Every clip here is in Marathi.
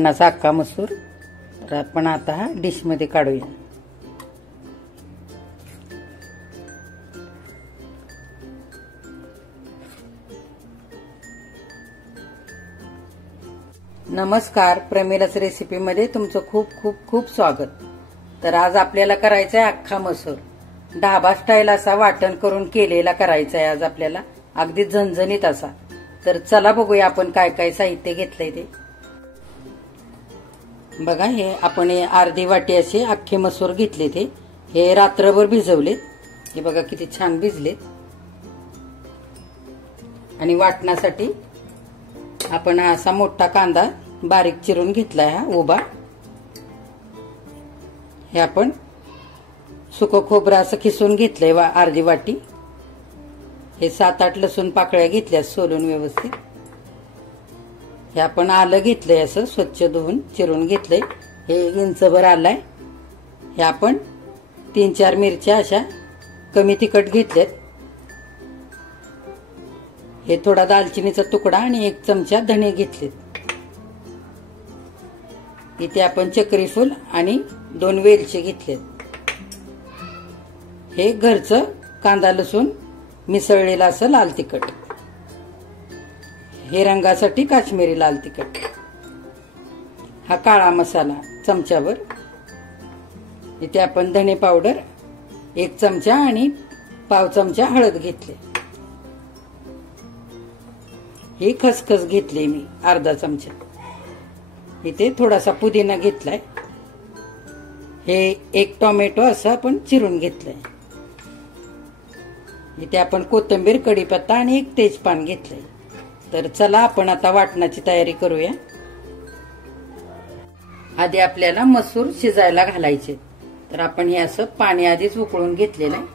वाटणाचा अख्खा मसूर. तर आपण आता हा डिश मध्ये काढूया. नमस्कार, प्रमिलाच रेसिपी मध्ये तुमचं खूप खूप खूप स्वागत. तर आज आपल्याला करायचा आहे अख्खा मसूर. ढाबा स्टाईल असा वाटण करून केलेला करायचा आहे आज आपल्याला, अगदी झणझणीत असा. तर चला बघूया आपण काय काय साहित्य घेतलंय ते. बघा, हे आपण अर्धी वाटी असे अख्खे मसूर घेतले. हे रात्रभर भिजवले. हे बघा किती छान भिजलेत. आणि वाटणासाठी आपण हा असा मोठा कांदा बारीक चिरून घेतलाय, हा उभा. हे आपण सुकं खोबरं असं खिसून घेतलंय अर्धी वाटी. हे 7-8 लसूण पाकळ्या घेतल्या सोलून व्यवस्थित. हे आपण आलं घेतलंय, असं स्वच्छ धुवून चिरून घेतलंय. हे इंचभर आलाय. हे आपण 3-4 मिरच्या अशा कमी तिखट घेतल्यात. हे थोडा दालचिनीचा तुकडा आणि 1 चमचा धणे घेतलेत. इथे आपण चक्री फूल आणि 2 वेलची घेतलेत. हे घरचं कांदा लसूण मिसळलेलं असं लाल तिखट. हे रंगासाठी काश्मीरी लाल तिखट. हा काळा मसाला चमच्यावर. इथे आपण धणे पावडर 1 चमचा आणि पाव चमचा हळद घेतले. ही खसखस घेतली मी अर्धा चमचा. इथे थोडासा पुदिना घेतलाय. हे 1 टोमॅटो असं आपण चिरून घेतलंय. इथे आपण कोथिंबीर, कढीपत्ता आणि 1 तेजपान घेतलंय. तर चला आपण आता वाटणाची तयारी करूया. आधी आपल्याला मसूर शिजायला घालायचे. तर आपण हे असं पाणी आधीच उकळून घेतलेलं आहे.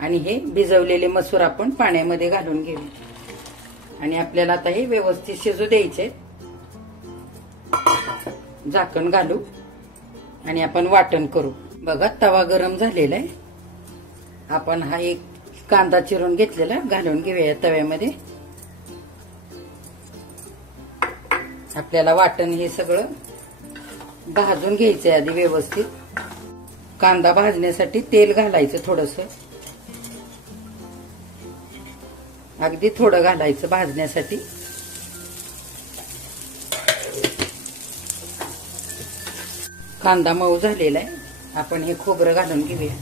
आणि हे भिजवलेले मसूर आपण पाण्यामध्ये घालून घेऊया. आणि आपल्याला आता हे व्यवस्थित शिजू द्यायचे. झाकण घालू आणि आपण वाटण करू. बघा, तवा गरम झालेला आहे. आपण हा एक कांदा चिरून घेतलेला घालून घेऊया तव्यामध्ये. आपल्याला वाटण हे सगळं भाजून घ्यायचंय आधी व्यवस्थित. कांदा भाजण्यासाठी तेल घालायचं थोडंसं, अगदी थोडं घालायचं भाजण्यासाठी. कांदा मऊ झालेला आहे. आपण हे खोबरं घालून घेऊया.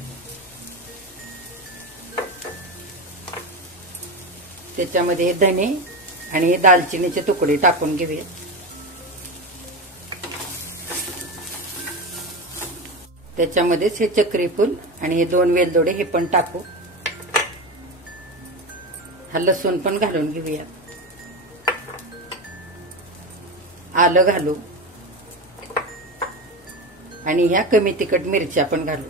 त्याच्यामध्ये धणे आणि हे दालचिनीचे तुकडे टाकून घेऊया. त्याच्यामध्येच हे चक्री फूल आणि हे 2 वेलदोडे हे पण टाकू. हा लसूण पण घालून घेऊया. आलं घालू आणि ह्या कमी तिखट मिरच्या पण घालू.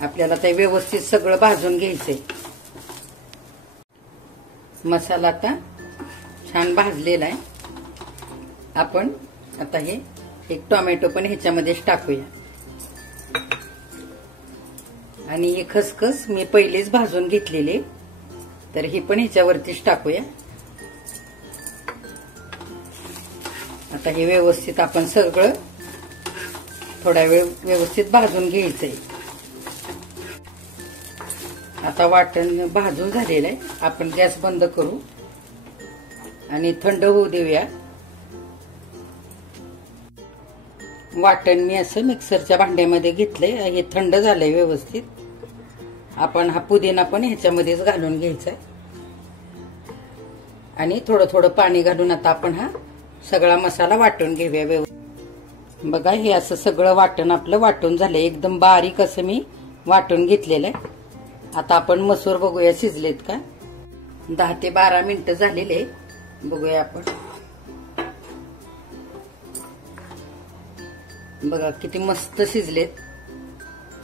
आपल्याला ते व्यवस्थित सगळं भाजून घ्यायचंय. मसाला आता छान भाजलेला आहे. आपण आता हे 1 टोमॅटो पण ह्याच्यामध्येच टाकूया. आणि हे खसखस मी पहिलेच भाजून घेतलेले, तर हे पण ह्याच्यावरतीच टाकूया. आता हे व्यवस्थित आपण सगळं थोडा वेळ व्यवस्थित भाजून घ्यायचंय. आता वाटण भाजून झालेलं आहे. आपण गॅस बंद करू आणि थंड होऊ देऊया. वाटण मी असं मिक्सरच्या भांड्यामध्ये घेतलंय. हे थंड झालंय व्यवस्थित. आपण हा पुदिना पण ह्याच्यामध्येच घालून घ्यायचा आहे. आणि थोडं थोडं पाणी घालून आता आपण हा सगळा मसाला वाटून घेऊया व्यवस्थित. बघा, हे असं सगळं वाटण आपलं वाटून झालंय. एकदम बारीक असं मी वाटून घेतलेलं आहे. आता आपण मसूर बघूया शिजलेत का. 10 ते 12 मिनिटं झालेले. बघूया आपण. बघा किती मस्त शिजलेत.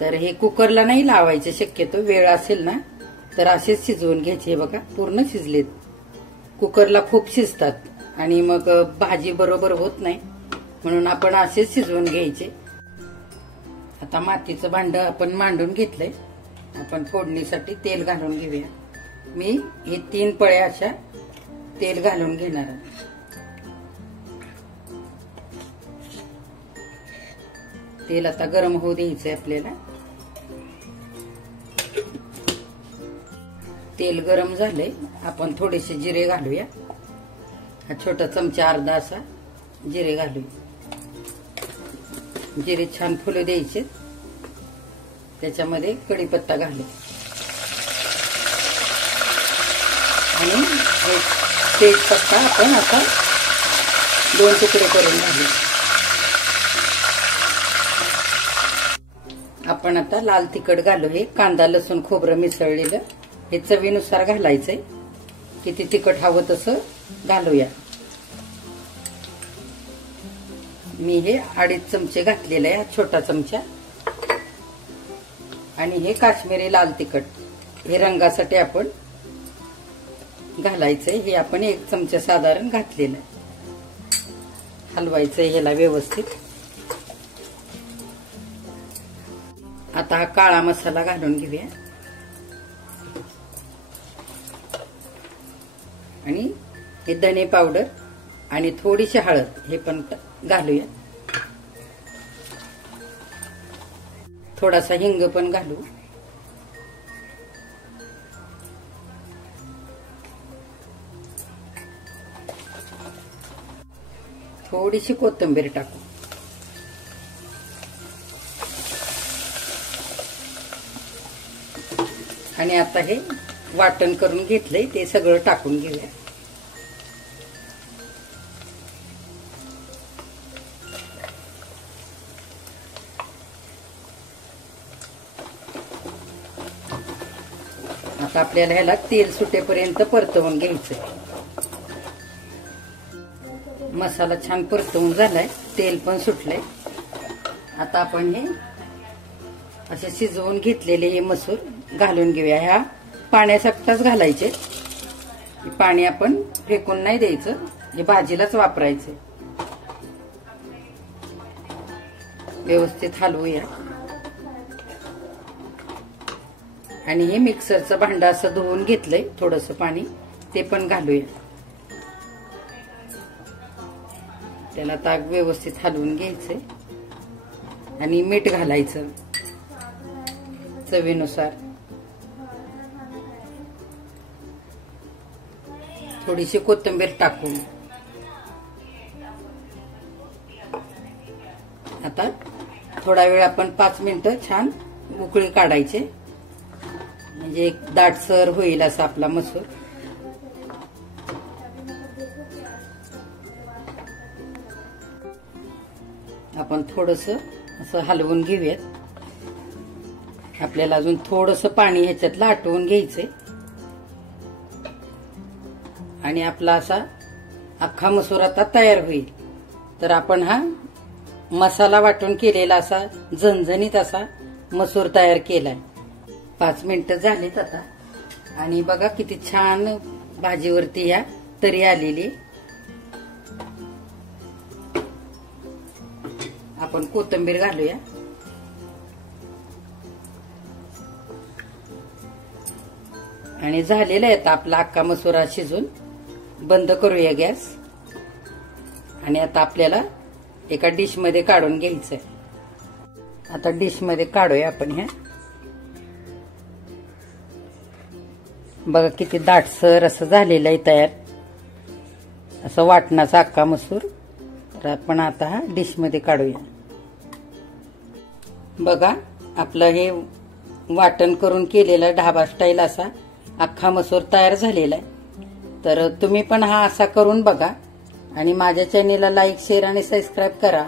तर हे कुकरला नाही लावायचे शक्यतो. वेळ असेल ना तर असेच शिजवून घ्यायचे. बघा पूर्ण शिजलेत. कुकरला खूप शिजतात आणि मग भाजी बरोबर होत नाही, म्हणून आपण असेच शिजवून घ्यायचे. आता मातीचं भांड आपण मांडून घेतलंय. आपण फोडणीसाठी तेल घालून घेऊया. मी हे 3 पळ्या अशा तेल घालून घेणार आहे. तेल आता गरम होऊ द्यायचंय आपल्याला. तेल गरम झालंय. आपण थोडेसे जिरे घालूया. हा छोटा चमचा अर्धा असा जिरे घालूया. जिरे छान फुलू द्यायचे. त्याच्यामध्ये कढीपत्ता घालू आणि तेजपत्ता आपण आता 2 तुकडे करून घालू. आपण आता लाल तिखट घालू. हे कांदा लसूण खोबरं मिसळलेलं हे चवीनुसार घालायचंय. किती तिखट हवं तसं घालूया. मी हे 2.5 चमचे घातलेलं आहे. छोटा चमचा. आणि हे काश्मीरी लाल तिखट हे रंगासाठी आपण घालायचंय. हे आपण 1 चमचा साधारण घातलेलं आहे. हलवायचंय ह्याला व्यवस्थित. आता हा काळा मसाला घालून घेऊया. आणि हे धने पावडर आणि थोडीशी हळद हे पण घालूया. थोडासा हिंग पण घालू. थोडीशी कोथिंबीर टाकू. आणि आता हे वाटण करून घेतलंय ते सगळं टाकून घेऊया. आता आपल्याला ह्याला तेल सुटेपर्यंत परतवून घ्यायचंय. मसाला छान परतवून झालाय. तेल पण सुटलंय. आता आपण हे असे शिजवून घेतलेले हे मसूर घालून घेऊया. ह्या पाण्यासाठीच घालायचे. पाणी आपण फेकून नाही द्यायचं. हे भाजीलाच वापरायचे. व्यवस्थित हलवूया. आणि हे मिक्सरचं भांडं असं धुवून घेतलंय. थोडंसं पाणी ते पण घालूया. त्याला ताक व्यवस्थित हलवून घ्यायचंय. आणि मीठ घालायचं चवीनुसार. थोडीशी कोथिंबीर टाकून आता थोडा वेळ आपण 5 मिनिटं छान उकळी काढायचे. म्हणजे एक दाटसर होईल असा आपला मसूर. आपण थोडंसं असं हलवून घेऊयात. आपल्याला अजून थोडंसं पाणी ह्याच्यातलं आटवून घ्यायचंय. आणि आपला असा अख्खा मसूर आता तयार होईल. तर आपण हा मसाला वाटून केलेला असा झणझणीत असा मसूर तयार केलाय. 5 मिनिटं झालीत आता. आणि बघा किती छान भाजीवरती ह्या तरी आलेली. आपण कोथिंबीर घालूया. आणि झालेला आहे आता आपला अख्खा मसुरा शिजून. बंद करूया गॅस. आणि आता आपल्याला एका डिश मध्ये काढून घ्यायचंय. आता डिश मध्ये काढूया आपण ह्या. बघा किती दाटसर असं झालेलं आहे तयार. असं वाटणाचा अख्खा मसूर. तर आपण आता हा डिश मध्ये काढूया. बघा आपलं हे वाटण करून केलेला ढाबा स्टाईल असा अख्खा मसूर तयार झालेला आहे. तर तुम्ही पण हा असा करून बघा. आणि माझ्या चॅनेलला लाईक शेअर आणि सबस्क्राईब करा.